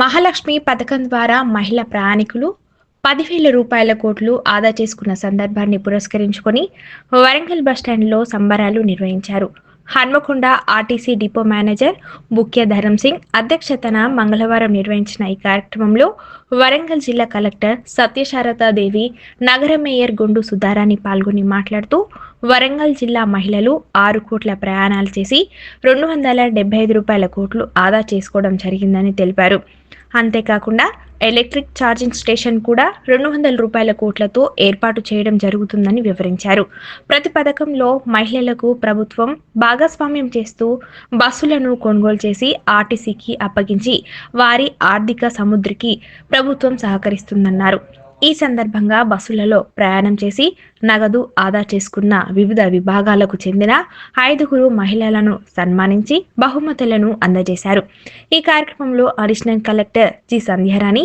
మహాలక్ష్మి పథకం ద్వారా మహిళా ప్రయాణికులు 10,000 రూపాయల కోట్లు ఆదా చేసుకున్న సందర్భాన్ని పురస్కరించుకొని వరంగల్ బస్టాండ్లో సంబరాలు నిర్వహించారు. Hanamkonda RTC depot manager Bukya Dharam Singh అధ్యక్షతన మంగళవారం నిర్వహించిన ఈ కార్యక్రమంలో వరంగల్ జిల్లా కలెక్టర్ సత్యశారదాదేవి, నగర మేయర్ గుండు సుధారాణి పాల్గొని మాట్లాడుతూ వరంగల్ జిల్లా మహిళలు 6 కోట్ల ప్రయాణాలు చేసి 275 రూపాయల కోట్లు ఆదా చేసుకోవడం జరిగిందని తెలిపారు. అంతేకాకుండా ఎలక్ట్రిక్ ఛార్జింగ్ స్టేషన్ కూడా 200 రూపాయల కోట్లతో ఏర్పాటు చేయడం జరుగుతుందని వివరించారు. ప్రతి పథకంలో మహిళలకు ప్రభుత్వం భాగస్వామ్యం చేస్తూ బస్సులను కొనుగోలు చేసి ఆర్టీసీకి అప్పగించి వారి ఆర్థిక సముద్రికి ప్రభుత్వం సహకరిస్తుందన్నారు. ఈ సందర్భంగా బస్సులలో ప్రయాణం చేసి నగదు ఆదా చేసుకున్న వివిధ విభాగాలకు చెందిన 5 మహిళలను సన్మానించి బహుమతులను అందజేశారు. ఈ కార్యక్రమంలో additional collector G Sandhyarani,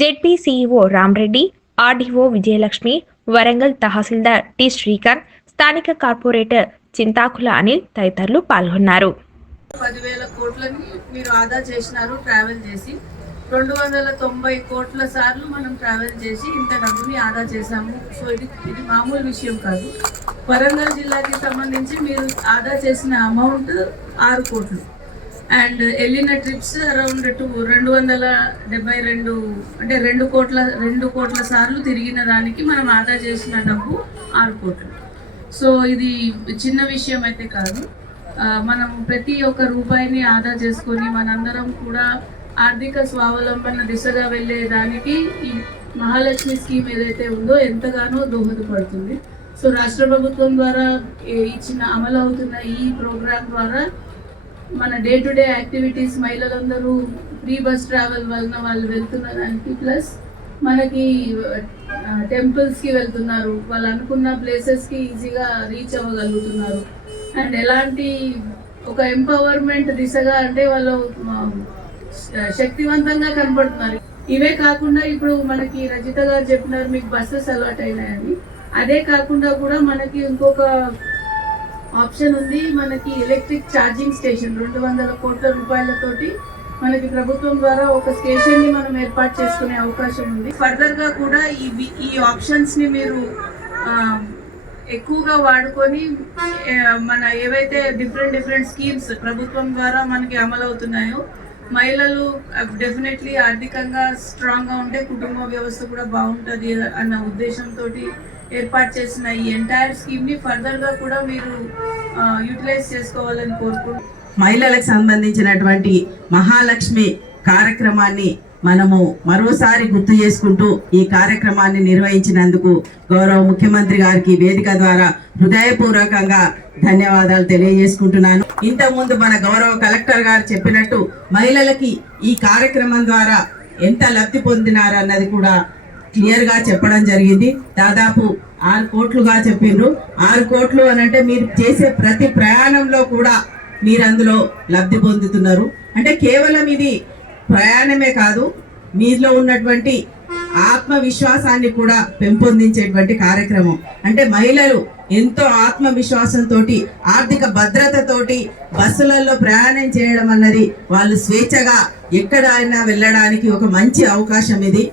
ZP CEO Ramreddy, RDO Vijayalakshmi, Warangal tahsildar T Srikanth, స్థానిక కార్పొరేటర్ చింతాకుల అనిల్ తదితరులు పాల్గొన్నారు. 10,000 కోట్లని మీరు ఆదా చేసినారు ట్రావెల్ చేసి. 290 కోట్ల సార్లు మనం ట్రావెల్ చేసి ఇంత డబ్బుని ఆదా చేశాము. సో ఇది మామూలు విషయం కాదు. వరంగల్ జిల్లాకి సంబంధించి మీరు ఆదా చేసిన అమౌంట్ 6 కోట్లు అండ్ వెళ్ళిన ట్రిప్స్ అరౌండ్ 272, అంటే 2 కోట్ల సార్లు తిరిగిన దానికి మనం ఆదా చేసిన డబ్బు 6 కోట్లు. సో ఇది చిన్న విషయం అయితే కాదు. మనం ప్రతి ఒక్క రూపాయిని ఆదా చేసుకొని మనందరం కూడా ఆర్థిక స్వావలంబన దిశగా వెళ్ళేదానికి ఈ మహాలక్ష్మి స్కీమ్ ఏదైతే ఉందో ఎంతగానో దోహదపడుతుంది. సో రాష్ట్ర ప్రభుత్వం ద్వారా అమలు అవుతున్న ఈ ప్రోగ్రాం ద్వారా మన డే టు డే యాక్టివిటీస్ మహిళలందరూ ఫ్రీ బస్ ట్రావెల్ వలన వాళ్ళు వెళ్తున్న దానికి, ప్లస్ మనకి టెంపుల్స్కి వెళ్తున్నారు, వాళ్ళు అనుకున్న ప్లేసెస్కి ఈజీగా రీచ్ అవ్వగలుగుతున్నారు. అండ్ ఎలాంటి ఒక ఎంపవర్మెంట్ దిశగా, అంటే వాళ్ళు శక్తివంతంగా కనపడుతున్నారు. ఇవే కాకుండా ఇప్పుడు మనకి రజిత గారు చెప్పినారు మీకు బస్సెస్ అలవాటు అయినాయని. అదే కాకుండా కూడా మనకి ఇంకొక ఆప్షన్ ఉంది. మనకి ఎలక్ట్రిక్ ఛార్జింగ్ స్టేషన్ 200 కోట్ల రూపాయలతోటి మనకి ప్రభుత్వం ద్వారా ఒక స్టేషన్ ని మనం ఏర్పాటు చేసుకునే అవకాశం ఉంది. ఫర్దర్ గా కూడా ఈ ఆప్షన్స్ ని మీరు ఎక్కువగా వాడుకొని మన ఏవైతే డిఫరెంట్ స్కీమ్స్ ప్రభుత్వం ద్వారా మనకి అమలు అవుతున్నాయో, మహిళలు డెఫినెట్లీ ఆర్థికంగా స్ట్రాంగ్గా ఉంటే కుటుంబ వ్యవస్థ కూడా బాగుంటుంది అన్న ఉద్దేశంతో ఏర్పాటు చేసిన ఈ ఎంటైర్ స్కీమ్ని ఫర్దర్గా కూడా మీరు యూటిలైజ్ చేసుకోవాలని కోరుకుంటున్నాను. మహిళలకు సంబంధించినటువంటి మహాలక్ష్మి కార్యక్రమాన్ని మనము మరోసారి గుర్తు చేసుకుంటూ ఈ కార్యక్రమాన్ని నిర్వహించినందుకు గౌరవ ముఖ్యమంత్రి గారికి వేదిక ద్వారా హృదయపూర్వకంగా ధన్యవాదాలు తెలియజేసుకుంటున్నాను. ఇంతకుముందు మన గౌరవ కలెక్టర్ గారు చెప్పినట్టు మహిళలకి ఈ కార్యక్రమం ద్వారా ఎంత లబ్ధి పొందినారు అన్నది కూడా క్లియర్గా చెప్పడం జరిగింది. దాదాపు 6 కోట్లుగా చెప్పిండ్రు. 6 కోట్లు అని అంటే మీరు చేసే ప్రతి ప్రయాణంలో కూడా మీరు అందులో లబ్ధి పొందుతున్నారు. అంటే కేవలం ఇది ప్రయాణమే కాదు, మీలో ఉన్నటువంటి ఆత్మవిశ్వాసాన్ని కూడా పెంపొందించేటువంటి కార్యక్రమం. అంటే మహిళలు ఎంతో ఆత్మవిశ్వాసంతో, ఆర్థిక భద్రతతోటి బస్సులలో ప్రయాణం చేయడం అన్నది వాళ్ళు స్వేచ్ఛగా ఎక్కడైనా వెళ్ళడానికి ఒక మంచి అవకాశం ఇది.